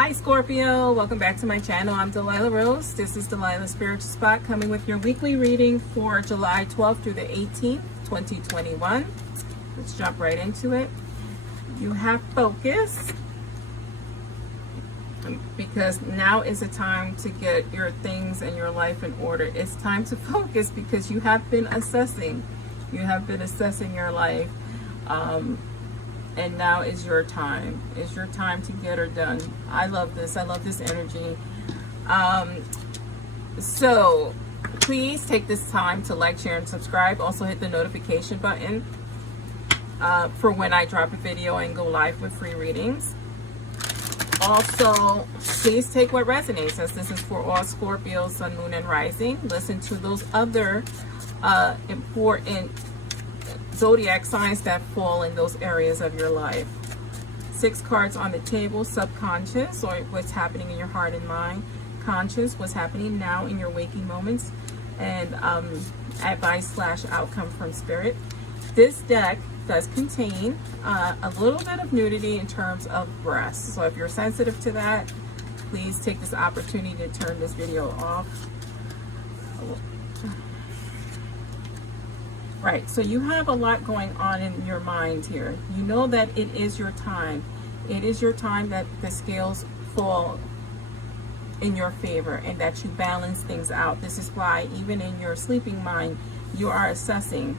Hi Scorpio, welcome back to my channel. I'm Delilah Rose. This is Delilah Spiritual Spot coming with your weekly reading for July 12th through the 18th, 2021. Let's jump right into it. You have focus because now is the time to get your things and your life in order. It's time to focus because you have been assessing. You have been assessing your life. And now is your time. It's your time to get her done. I love this. I love this energy. So please take this time to like, share, and subscribe. Also hit the notification button for when I drop a video and go live with free readings. Also, please take what resonates, as this is for all Scorpios, Sun, Moon, and Rising. Listen to those other important zodiac signs that fall in those areas of your life. 6 cards on the table: subconscious, or what's happening in your heart and mind; conscious, what's happening now in your waking moments; and advice/outcome from spirit. This deck does contain a little bit of nudity in terms of breasts, so if you're sensitive to that, please take this opportunity to turn this video off. Right, so you have a lot going on in your mind here. You know that it is your time. It is your time that the scales fall in your favor and that you balance things out. This is why even in your sleeping mind, you are assessing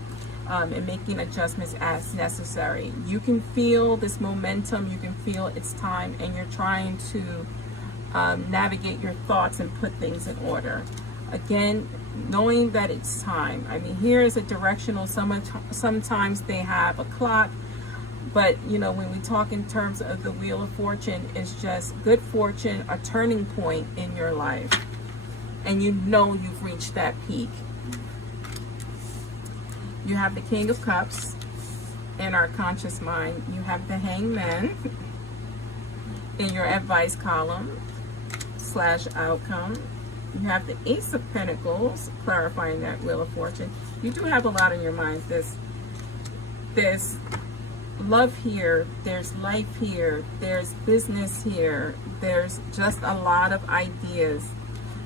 and making adjustments as necessary. You can feel this momentum. You can feel it's time, and you're trying to navigate your thoughts and put things in order. Again, knowing that it's time. I mean, here is a directional. Sometimes they have a clock, but you know, when we talk in terms of the Wheel of Fortune, it's just good fortune, a turning point in your life, and you know you've reached that peak. You have the King of Cups in our conscious mind. You have the Hangman in your advice column / outcome. You have the Ace of Pentacles, clarifying that Wheel of Fortune. You do have a lot in your mind. There's love here, there's life here, there's business here, there's just a lot of ideas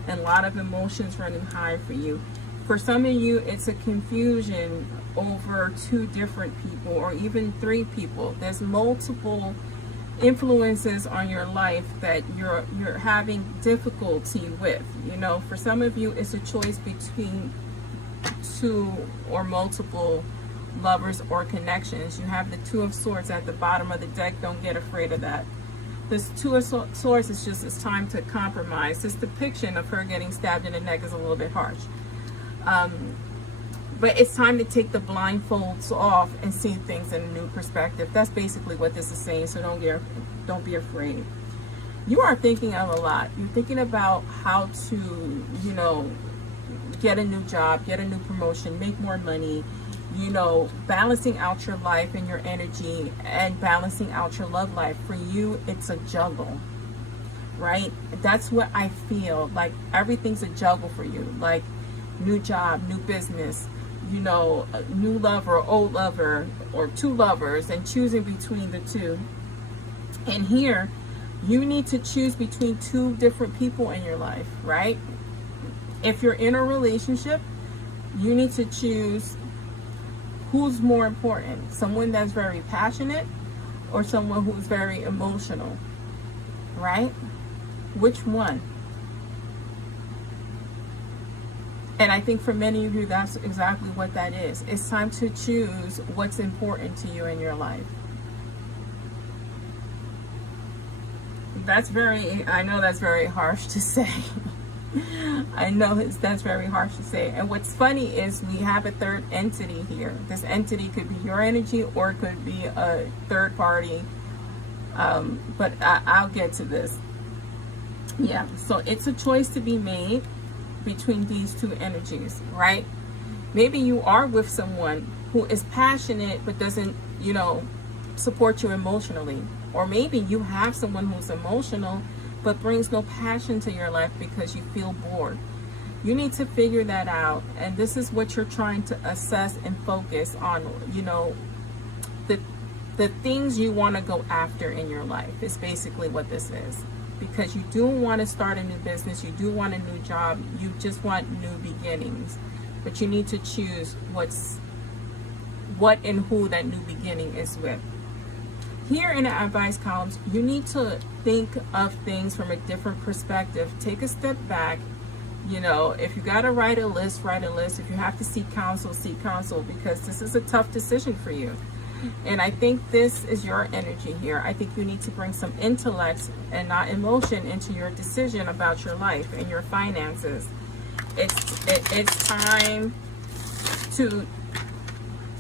and a lot of emotions running high for you. For some of you, it's a confusion over 2 different people or even 3 people. There's multiple influences on your life that you're having difficulty with. You know, for some of you, it's a choice between 2 or multiple lovers or connections. You have the 2 of Swords at the bottom of the deck. Don't get afraid of that. This 2 of Swords is just, it's time to compromise. This depiction of her getting stabbed in the neck is a little bit harsh. But it's time to take the blindfolds off and see things in a new perspective. That's basically what this is saying, so don't be afraid. You are thinking of a lot. You're thinking about how to, you know, get a new job, get a new promotion, make more money, you know, balancing out your life and your energy and balancing out your love life. For you, it's a juggle, right? That's what I feel. Like everything's a juggle for you. Like new job, new business, you know, a new lover, old lover, or 2 lovers, and choosing between the 2. And here, you need to choose between 2 different people in your life, right? If you're in a relationship, you need to choose who's more important. Someone that's very passionate or someone who's very emotional, right? Which one? And I think for many of you, that's exactly what that is. It's time to choose what's important to you in your life. I know that's very harsh to say. I know that's very harsh to say. And what's funny is we have a third entity here. This entity could be your energy or it could be a third party. But I'll get to this. Yeah, so it's a choice to be made between these 2 energies, right? Maybe you are with someone who is passionate but doesn't, you know, support you emotionally. Or maybe you have someone who's emotional but brings no passion to your life because you feel bored. You need to figure that out, and this is what you're trying to assess and focus on. You know, the things you want to go after in your life is basically what this is. because you do want to start a new business, you do want a new job, you just want new beginnings, but you need to choose what and who that new beginning is with. Here in the advice columns, you need to think of things from a different perspective. Take a step back. You know, if you got to write a list, write a list. If you have to seek counsel, because this is a tough decision for you. And I think this is your energy here. I think you need to bring some intellect and not emotion into your decision about your life and your finances. It's time to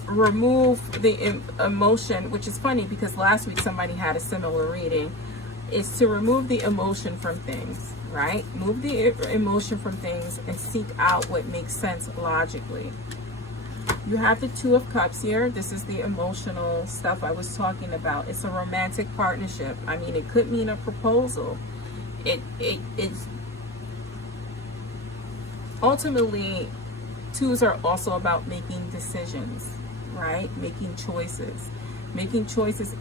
remove the emotion, which is funny because last week somebody had a similar reading. Is to remove the emotion from things, right? Move the emotion from things and seek out what makes sense logically. You have the Two of Cups here. This is the emotional stuff I was talking about. It's a romantic partnership. I mean, it could mean a proposal. It's ultimately, twos are also about making decisions, right? Making choices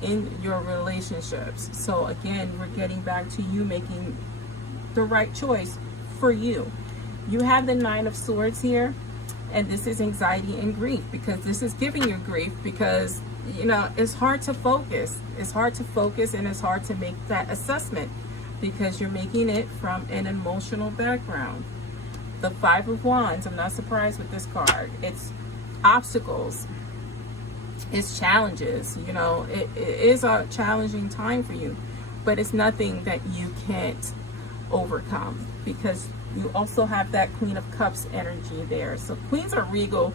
in your relationships. So again, we're getting back to you making the right choice for you. You have the Nine of Swords here, and this is anxiety and grief, because this is giving you grief because, you know, it's hard to focus. It's hard to focus and it's hard to make that assessment because you're making it from an emotional background. The Five of Wands, I'm not surprised with this card. It's obstacles. It's challenges. You know, it is a challenging time for you, but it's nothing that you can't overcome because you also have that Queen of Cups energy there. So queens are regal.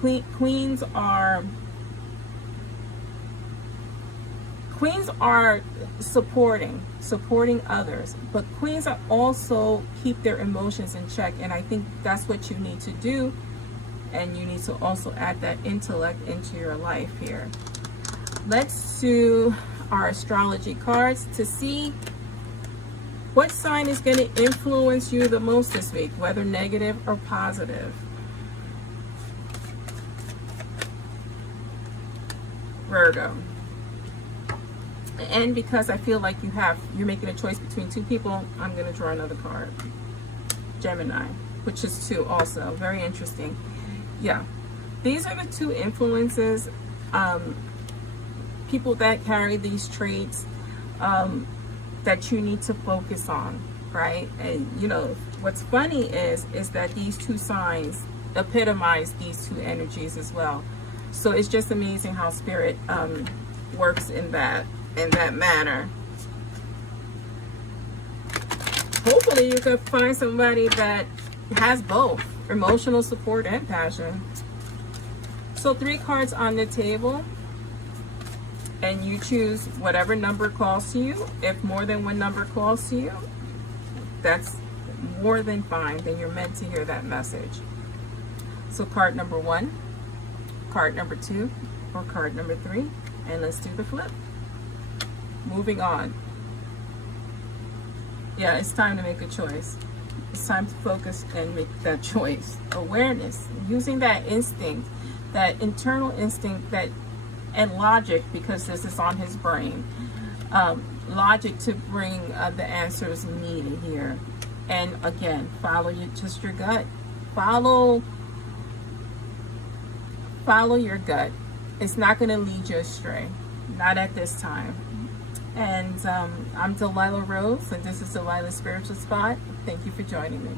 Queens are supporting others, but queens are also keep their emotions in check, and I think that's what you need to do. And you need to also add that intellect into your life here. Let's do our astrology cards to see what sign is going to influence you the most this week, whether negative or positive. Virgo. And because I feel like you're making a choice between two people, I'm going to draw another card. Gemini, which is two also. Very interesting. Yeah, these are the two influences, people that carry these traits, that you need to focus on, right? And you know, what's funny is that these two signs epitomize these two energies as well. So it's just amazing how spirit works in that manner. Hopefully you could find somebody that has both emotional support and passion. So 3 cards on the table, and you choose whatever number calls to you. If more than one number calls to you, that's more than fine. Then you're meant to hear that message. So card number 1, card number 2, or card number 3, and let's do the flip. Moving on. Yeah, it's time to make a choice. It's time to focus and make that choice. Awareness, using that instinct, that internal instinct, and logic, because this is on his brain. Logic to bring the answers needed here. And again, follow your gut. Follow your gut. It's not going to lead you astray. Not at this time. And I'm Delilah Rose, and this is Delilah's Spiritual Spot. Thank you for joining me.